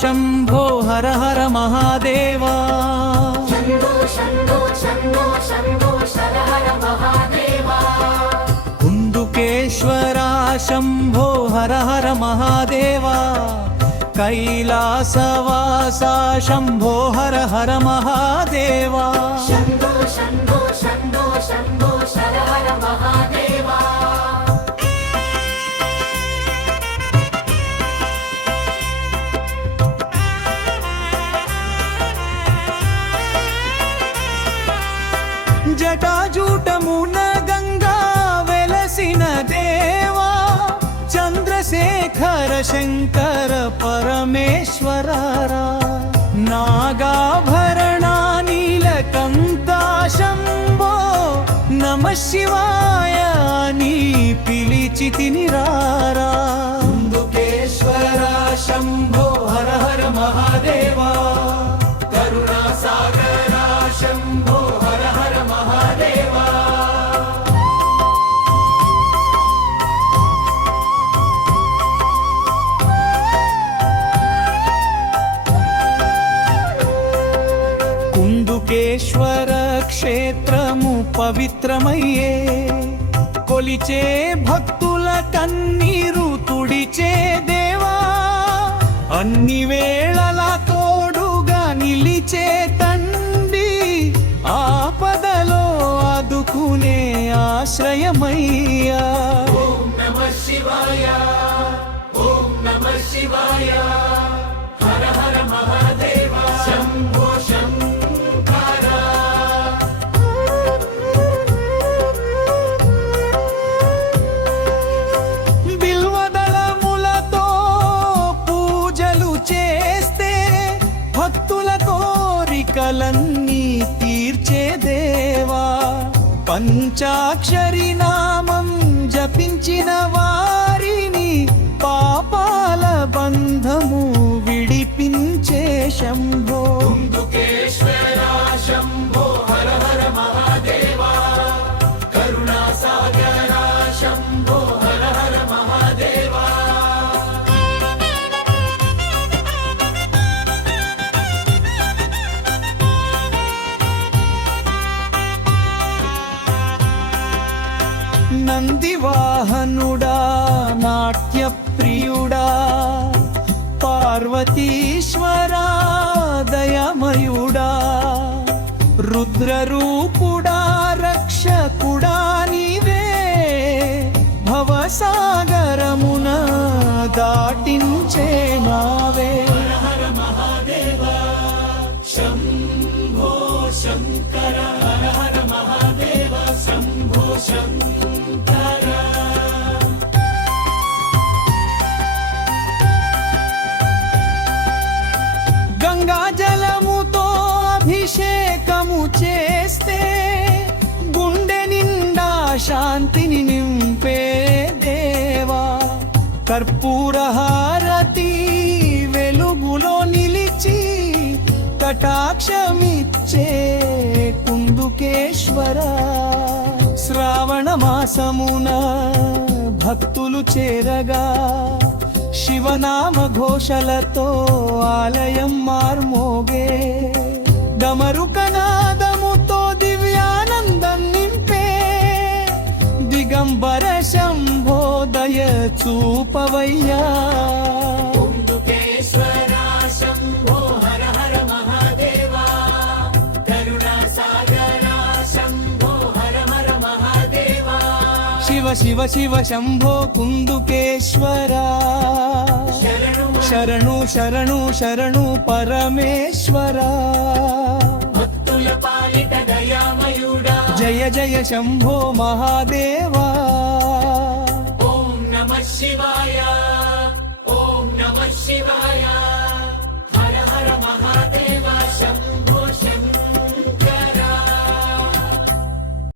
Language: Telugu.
शम्भो हर हर महादेवा शम्भो शम्भो शम्भो शम्भो हर हर महादेवा कुन्दुकेश्वरा शम्भो हर हर महादेवा कैलासवासा शम्भो हर हर महादेवा शम्भो शम्भो शम्भो शम्भो हर हर महादेवा జటాజూటమున గంగా వెలసిన దేవా చంద్రశేఖర శంకర పరమేశ్వరరా నాగాభరణ నీలకంఠ శంభో నమ శివాయ నీ పిలిచితిని రారా కుందుకేశ్వర శంభో హర హర మహాదేవా కరుణాసాగర శంభో హర హర మహాదేవా కుందుకేశ్వర క్షేత్రము పవిత్రమయ్యే కొలిచే భక్తుల కన్నీరు తుడిచే దేవా అన్ని వేళలా తోడుగా నిలిచే తండ్రి ఆపదలో ఆదుకునే ఆశ్రయమయ్యా ఓం నమః శివాయ ఓం నమః శివాయ హర హర మహాదేవ శంభో శంకర బిల్వదళములతో పూజలు చేస్తే భక్తుల కోరికలన్నీ తీర్చే దేవా పంచాక్షరి నామం జపించిన వారిని పాపాల బంధము విడిపించే శంభో కుందుకేశ్వర శంభో హర హర మహాదేవా కరుణాసాగర శంభో హర హర మహాదేవా నందివాహనుడా నాట్యప్రియుడా పార్వతీశ్వరా దయమయుడా రుద్రరూపుడా రక్షకుడా నీవే భవసాగరమున దాటించే నావే హర మహాదేవ శంభో శంకర హర హర మహాదేవ శంభో శంకర గంగా జలముతో అభిషేకము చేస్తే గుండె నిండా శాంతిని నింపే దేవా కర్పూర హారతి వెలుగులో నిలిచి కటాక్షమిచ్చే కుందుకేశ్వర శ్రావణ మాసమున భక్తులు చేరగా శివనామ ఘోషలతో ఆలయం మార్మోగే డమరుకనాదముతో దివ్యానందం నింపే దిగంబర శంభోదయ చూపవయ్యా కుందుకేశ్వర శంభో హర హర మహాదేవా కరుణాసాగర శంభో హర హర మహాదేవా శివ శివ శివ శంభో కుందుకేశ్వరా శరణు శరణు శరణు పరమేశ్వరా భక్తుల పాలిట దయామయుడా జయ జయ శంభో మహాదేవా ఓం నమః శివాయ ఓం నమః శివాయ